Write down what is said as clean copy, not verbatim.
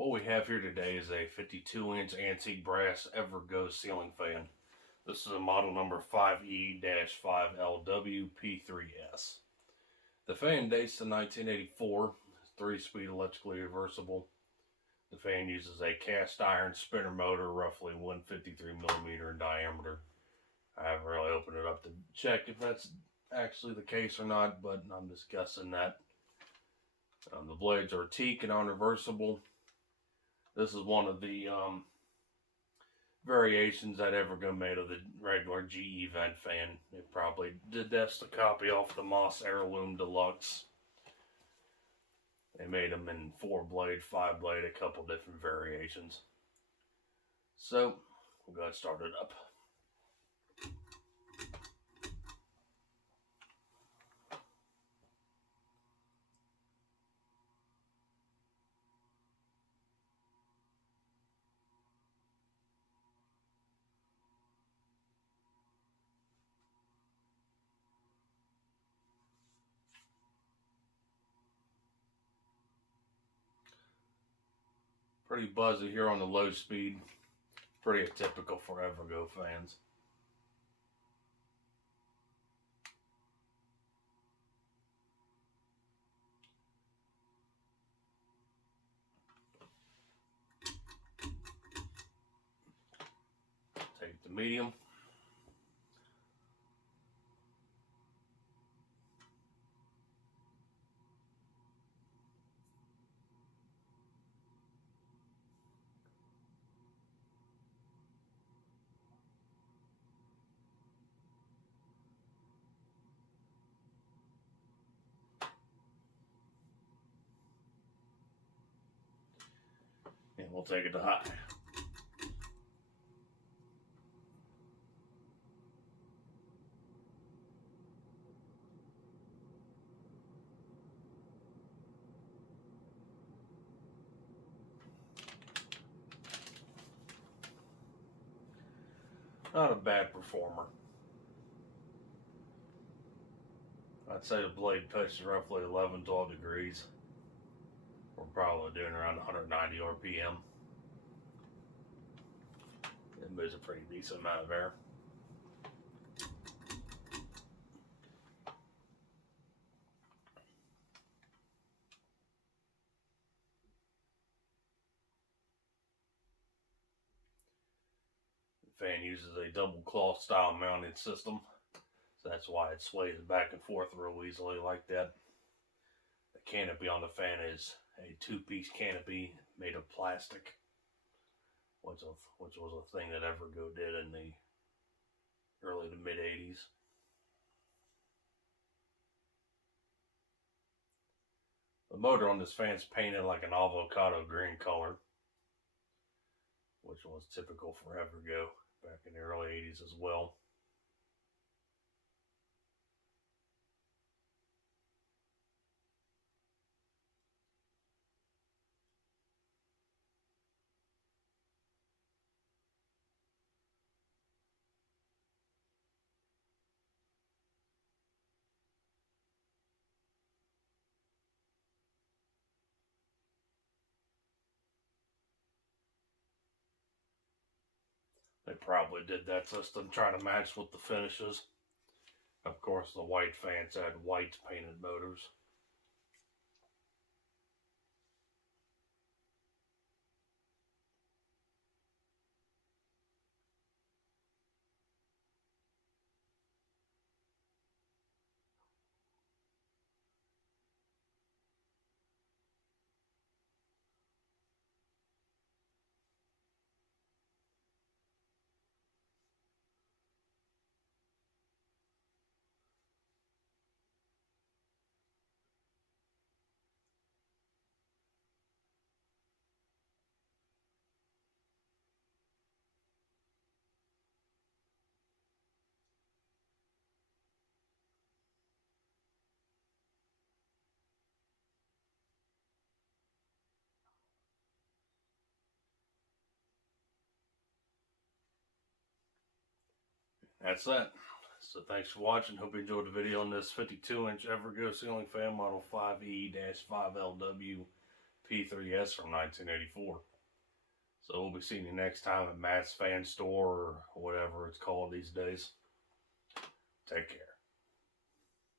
What we have here today is a 52-inch antique brass Evergo ceiling fan. This is a model number 5E-5LW P3S. The fan dates to 1984. It's 3-speed electrically reversible. The fan uses a cast iron spinner motor, roughly 153 millimeter in diameter. I haven't really opened it up to check if that's actually the case or not, but I'm just guessing that. The blades are teak and unreversible. This is one of the variations that Evergo made of the regular GE vent fan. They probably did this a copy off the Moss Heirloom Deluxe. They made them in 4-blade, 5-blade, a couple different variations. So, we'll go ahead and start it up. Pretty buzzy here on the low speed. Pretty atypical for Evergo fans. Take the medium. And we'll take it to high. Not a bad performer. I'd say the blade pitch is roughly 11-12 degrees. We're probably doing around 190 RPM. It moves a pretty decent amount of air. The fan uses a double cloth style mounted system, so that's why it sways back and forth real easily like that. The canopy on the fan is a 2-piece canopy made of plastic, which was a thing that Evergo did in the early to mid 80s. The motor on this fan is painted like an avocado green color, which was typical for Evergo back in the early 80s as well. They probably did that system trying to match with the finishes. Of course, the white fans had white painted motors. That's that. So thanks for watching. Hope you enjoyed the video on this 52-inch Evergo Ceiling Fan model 5E-5LW P3S from 1984. So we'll be seeing you next time at Matt's Fan Store or whatever it's called these days. Take care.